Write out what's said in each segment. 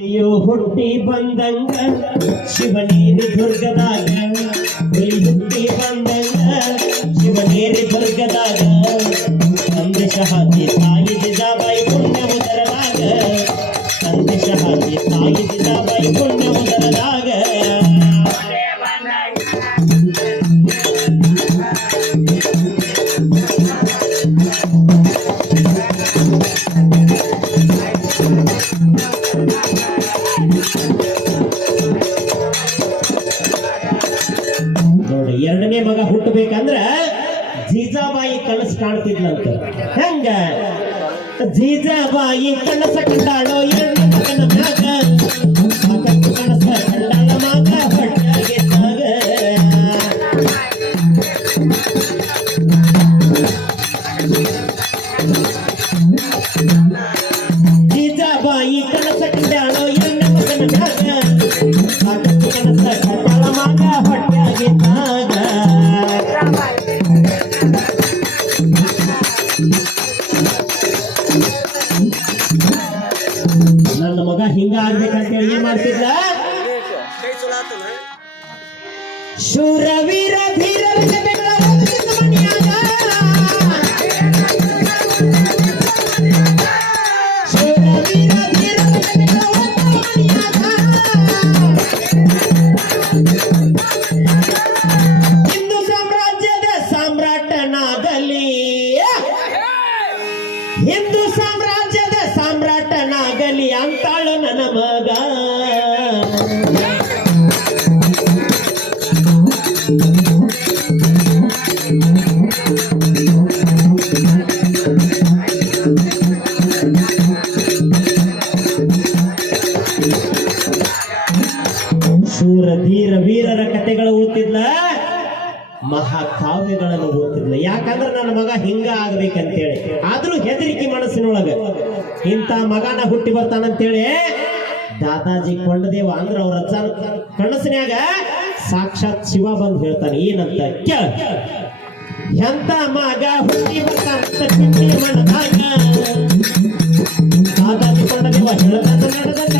ಅಯ್ಯೋ ಹುಟ್ಟಿ ಬಂದಂಗ ಶಿವನೇನು ದುರ್ಗದಾಗ ಜೀಜಾಬಾಯಿ ಕನಸು ಕಾಣ್ತಿದ್ಲಂತ. ಹೆಂಗ? ಜೀಜಾಬಾಯಿ ಕನಸ ಕಂಡಾಳೋ ಮ್ಯಾಗ. ಮಗನ ಬೆಗಳ ಓದುತ್ತಿದ್ದ ಮನೆಯಾಗ. ಶೂರವೀರ ಧೀರ. ಹಿಂದೂ ಸಾಮ್ರಾಜ್ಯದ ಸಾಮ್ರಾಟನಾಗಲಿ ಹಿಂದೂ ಸಾಮ್ರಾಜ್ಯದ ಸಾಮ್ರಾಟನಾಗಲಿ ಅಂತಾಳು ಮಹಾಕಾವ್ಯಗಳನ್ನು ಗೊತ್ತಿಲ್ಲ ಯಾಕಂದ್ರೆ ನನ್ನ ಮಗ ಹಿಂಗ ಆಗ್ಬೇಕಂತೇಳಿ. ಆದ್ರೂ ಹೆದರಿಕೆ ಮನಸ್ಸಿನೊಳಗ. ಇಂಥ ಮಗನ ಹುಟ್ಟಿ ಬರ್ತಾನಂತೇಳಿ ದಾದಾಜಿ ಕೊಂಡದೇವ ಅಂದ್ರ ಅವ್ರ ಅಜ್ಜ ಕನಸಿನ್ಯಾಗ ಸಾಕ್ಷಾತ್ ಶಿವ ಬಂದು ಹೇಳ್ತಾನೆ, ಏನಂತ ಎಂತ ಮಗ ಹುಟ್ಟಿ ಬರ್ತಾನಂತ ದಾದಾಜಿ ಕೊಂಡದೇವ ಹೇಳ್ತಾನ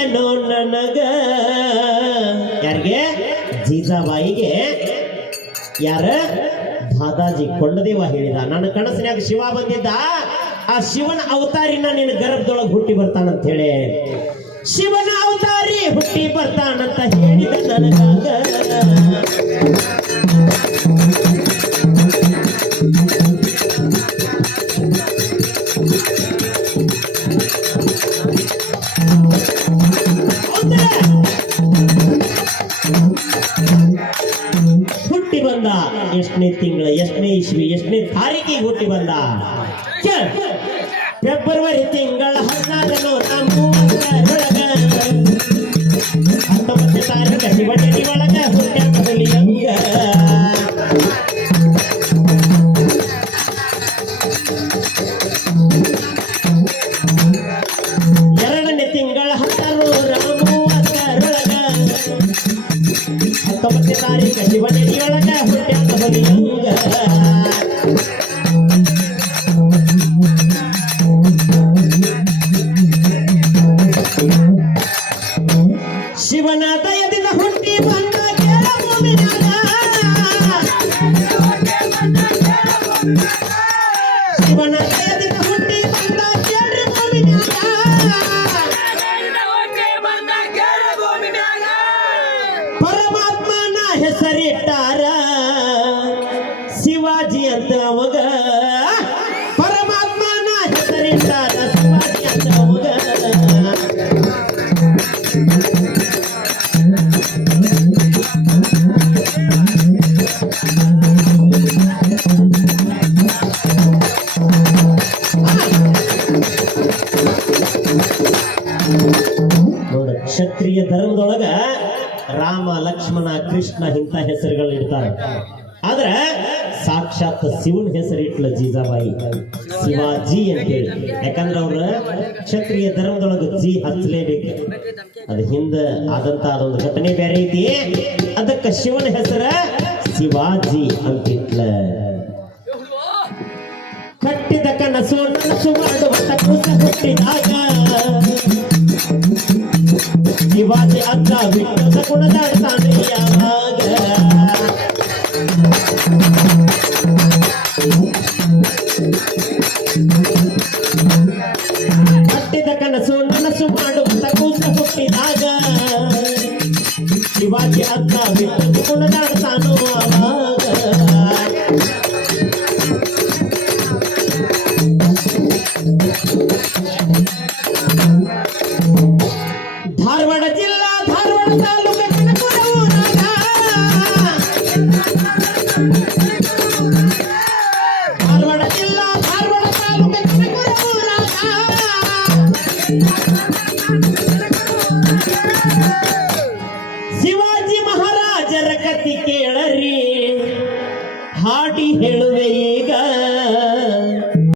ಹೇಳಿದನು ನನಗ. ಯಾರಿಗೆ? ಜೀಜಾಬಾಯಿಗೆ. ಯಾರ? ದಾದಾಜಿ ಕೊಂಡದೇವ ಹೇಳಿದ. ನನ್ನ ಕನಸಿನಾಗ ಶಿವ ಬಂದಿದ್ದ. ಆ ಶಿವನ ಅವತಾರಿನ ನಿನ್ನ ಗರ್ಭದೊಳಗೆ ಹುಟ್ಟಿ ಬರ್ತಾನಂತ ಹೇಳಿ. ಶಿವನ ಅವತಾರಿ ಹುಟ್ಟಿ ಬರ್ತಾನಂತ ಹೇಳಿದ ನನಗಾಗ ತಾರೀಕಿಗೆ ಹುಟ್ಟಿ ಬಂದ. ಫೆಬ್ರವರಿ ತಿಂಗಳ ಹದಿನಾರನ್ನು ನಮ್ಮ ಹತ್ತೊಂಬತ್ತು ತಾರೀಕ ಶಿವಟಡಿ ಒಳಗ ಹುಟ್ಟ್ಯಾನ ಹೆಸರಿಟ್ಟಾರ ಶಿವಾಜಿ ಅಂತ ಅವಾಗ ಪರಮಾತ್ಮನ ಹೆಸರಿಟ್ಟಾರ ಶಿವಾಜಿ ಅಂತ ಅವಾಗ ಕ್ಷತ್ರಿಯ ಧರ್ಮದೊಳಗ ರಾಮ, ಲಕ್ಷ್ಮಣ, ಕೃಷ್ಣ ಇಂಥ ಹೆಸರುಗಳು ಇಡ್ತಾರೆ ಆದ್ರೆ ಸಾಕ್ಷಾತ್ ಶಿವನ ಹೆಸರಿಟ್ಲ ಜೀಜಾಬಾಯಿ. ಶಿವಾಜಿ ಅಂತೇಳಿ. ಯಾಕಂದ್ರ ಅವ್ರ ಕ್ಷತ್ರಿಯ ಧರ್ಮದೊಳಗೆ ಜಿ ಹಚ್ಚಲೇಬೇಕು. ಅದು ಹಿಂದ ಆದಂತ ಅದೊಂದು ಘಟನೆ ಬೇರೆ ಐತಿ. ಅದಕ್ಕೆ ಶಿವನ ಹೆಸರ ಶಿವಾಜಿ ಅಂತಿಟ್ಲ. ಕಟ್ಟಿದ ಕನಸು, ನನಸು ಮಾಡುವಂತ ಕೂಸ ಹುಟ್ಟಿದಾಗ शिवाजी अक्का विठ्ठल कोण काढतानो धारवाड जिल्हा धारवाड तालुका धारवाड जिल्हा धारवाड तालुका